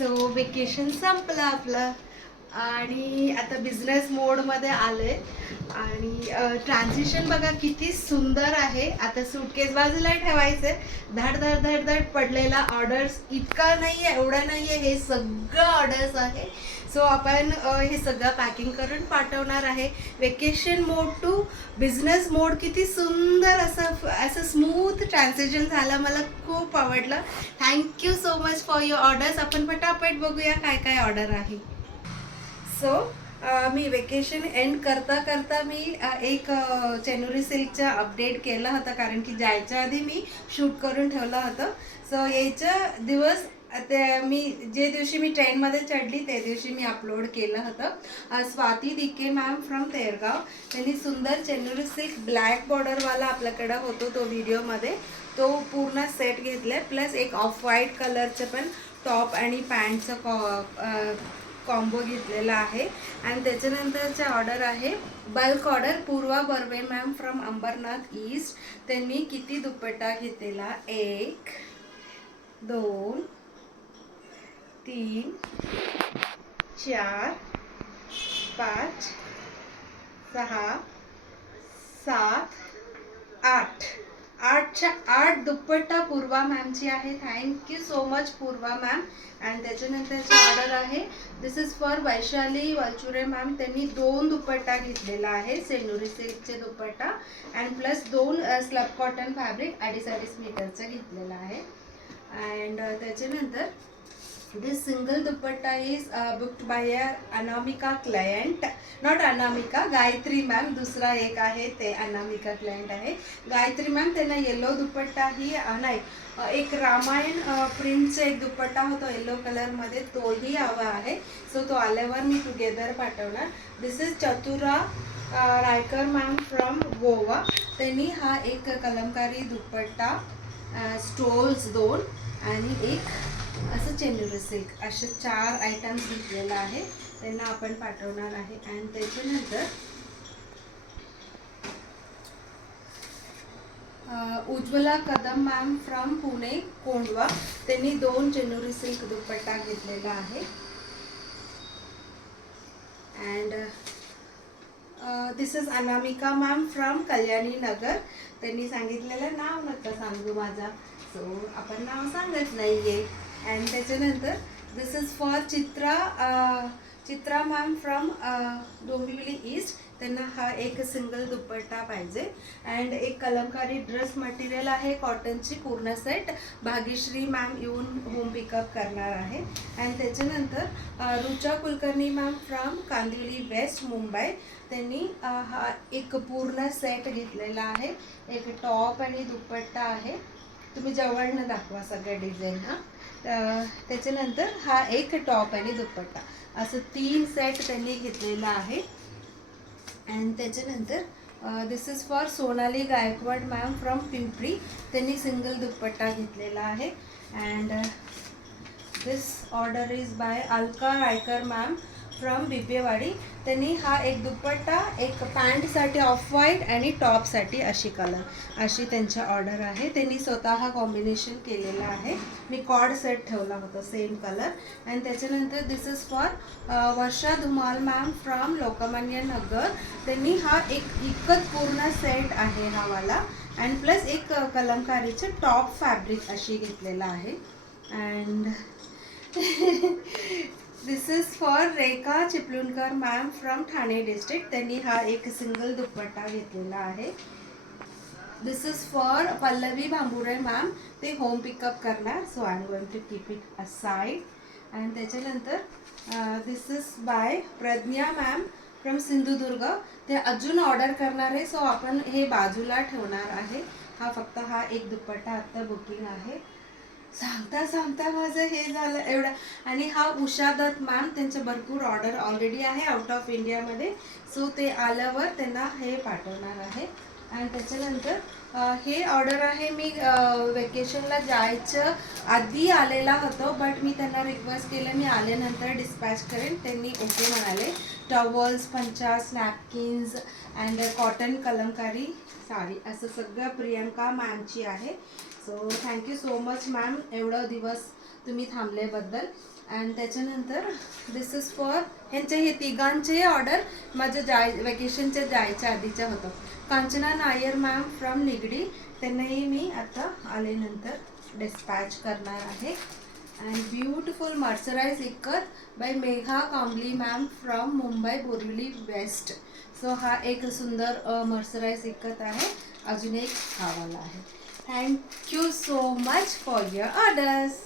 So vacation संपलं आपलं आणि आता बिझनेस मोडमध्ये आले आणि ट्रान्झिशन बघा किती सुंदर आहे. आता सूटकेस बाजूला ठेवायचे, धड धड धड धड पडलेला ऑर्डर्स इतका नाही आहे, एवढा नाही आहे, हे सगळं ऑर्डर्स आहे. सो आपण हे सगळं पॅकिंग करून पाठवणार आहे. वेकेशन मोड टू बिझनेस मोड किती सुंदर असं असं स्मूथ ट्रान्झिशन झालं, मला खूप आवडलं. Thank you so much for your orders. आपण पटापट बघूया काय काय ऑर्डर आहे. सो मी वेकेशन एंड करता करता मी एक चेनुरी सिल्कचा अपडेट केला होता, कारण की जायच्या आधी मी शूट करून ठेवलं होतं. सो यायच्या दिवस ते मी जे दिवशी मी ट्रेनमध्ये चढली त्या दिवशी मी अपलोड केलं होतं. स्वाती दिके मॅम फ्रॉम तेरगाव, त्यांनी सुंदर चेनुरी सिल्क ब्लॅक बॉर्डरवाला आपल्याकडं होतो तो व्हिडिओमध्ये, तो पूर्ण सेट घेतला आहे. प्लस एक ऑफ व्हाईट कलरचं पण टॉप आणि पॅन्टचं कॉम्बो घेतलेला आहे. आणि त्याच्यानंतरचे ऑर्डर आहे bulk order Purva Barve ma'am from Ambarnath east. त्यांनी किती दुपट्टा घेतलेला, 1 2 3 4 5 6 7 8 8च्या 8 दुपट्टा पूर्वा मॅमची आहे. Thank you so much Purva ma'am. आणि त्याच्यानंतरची ऑर्डर आहे this is for Vaishali Walchure ma'am. त्यांनी 2 दुपट्टा घेतलेला आहे, सेनुरी सिल्कचे dupatta and plus 2 slub cotton fabric 2.5 मीटरचा घेतलेला आहे. अँड त्याच्यानंतर this single dupatta is booked by Anamika client, not Anamika, Gayatri ma'am. दुसरा एक आहे ते अनामिका क्लायंट आहे, गायत्री मॅम. त्यांना येलो दुपट्टा ही नाही, एक रामायण प्रिंटचा एक दुपट्टा होतो येलो कलरमध्ये, तोही हवा आहे. सो तो आल्यावर मी टुगेदर पाठवणार. दिस इज चतुरा रायकर मॅम फ्रॉम गोवा. त्यांनी हा एक कलमकारी दुपट्टा, स्टोल्स 2 आणि एक असं चेनुरी सिल्क, असे 4 आयटम्स घेतलेला आहे, त्यांना आपण पाठवणार आहे. आणि त्याच्यानंतर उज्ज्वला कदम मॅम फ्रॉम पुणे कोंडवा. त्यांनी 2 चेनुरी सिल्क दुपट्टा घेतलेला आहे. And this is Anamika ma'am from Kalyani Nagar. त्यांनी सांगितलेलं नाव नका सांगू माझा, सो आपण नाव सांगत नाही आहे. अँड त्याच्यानंतर this is for Chitra ma'am from Dombivli east. त्यांना हा एक सिंगल दुपट्टा पाहिजे. अँड एक कलमकारी ड्रेस मटेरियल आहे कॉटनची पूर्ण सेट, भाग्यश्री मॅम येऊन होम पिकअप करणार आहे. अँड त्याच्यानंतर Rucha Kulkarni ma'am from Kandivali west Mumbai. त्यांनी हा एक पूर्ण सेट घेतलेला आहे, एक टॉप आणि दुपट्टा आहे. तुम्ही जवळनं दाखवा सगळ्या डिझाईन. त्याच्यानंतर हा एक टॉप आणि दुपट्टा, असं 3 सेट त्यांनी घेतलेला आहे. अँड त्याच्यानंतर this is for Sonali Gaikwad ma'am from Pimpri. त्यांनी सिंगल दुपट्टा घेतलेला आहे. And this order is by Alka Raikar ma'am from Bibwewadi. त्यांनी हा एक दुपट्टा, एक पॅन्टसाठी ऑफ व्हाईट आणि टॉपसाठी अशी त्यांची ऑर्डर आहे. त्यांनी स्वतः कॉम्बिनेशन केलेलं आहे. मी कॉर्ड सेट ठेवला होता सेम कलर. अँड त्याच्यानंतर this is for Varsha Dhumal ma'am from Lokmanya Nagar. त्यांनी हा एक इकत पूर्ण सेट आहे हा वाला, अँड प्लस एक कलमकारीचं टॉप फॅब्रिक अशी घेतलेला आहे. And this is for Rekha Chiplunkar ma'am from Thane district. त्यांनी हा एक सिंगल दुपट्टा घेतलेला आहे. This is for Pallavi Bhambure ma'am, ते होम पिकअप करणार, so I am going to keep it aside. आणि त्याच्यानंतर this is by Pragya ma'am from Sindhudurg. ते अजून ऑर्डर करणार आहे, सो आपण हे बाजूला ठेवणार आहे. फक्त हा एक दुपट्टा आत्ता बुकिंग आहे. सांगता सांगता माझं हे झालं एवढं. आणि हा उषा दत्त मॅम, त्यांचे भरपूर ऑर्डर ऑलरेडी आहे आउट ऑफ इंडियामध्ये, सो ते आल्यावर त्यांना हे पाठवणार आहे. आणि त्याच्यानंतर हे ऑर्डर आहे मी वेकेशनला जायचं आधी आलेला होतो, बट मी त्यांना रिक्वेस्ट केलं मी आल्यानंतर डिस्पॅच करेन. त्यांनी ओके म्हणाले. टॉवल्स, पंचास, napkins and cotton kalamkari sari, असं सगळं प्रियंका मॅमची आहे. So thank you so much ma'am, एवढं दिवस तुम्ही थांबल्याबद्दल. अँड त्याच्यानंतर दिस इज फॉर ह्यांचे हे तिघांचे ऑर्डर माझ्या वेकेशनच्या जायच्या आधीच्या होतं. कांचना नायर मॅम फ्रॉम निगडी, त्यांनाही मी आता आल्यानंतर डिस्पॅच करणार आहे. And beautiful mercerised ikat by Megha Kambli ma'am from Mumbai Borivali west. So हा एक सुंदर मर्सराइज इक्कत आहे. अजून एक हा वाला आहे. Thank you so much for your orders.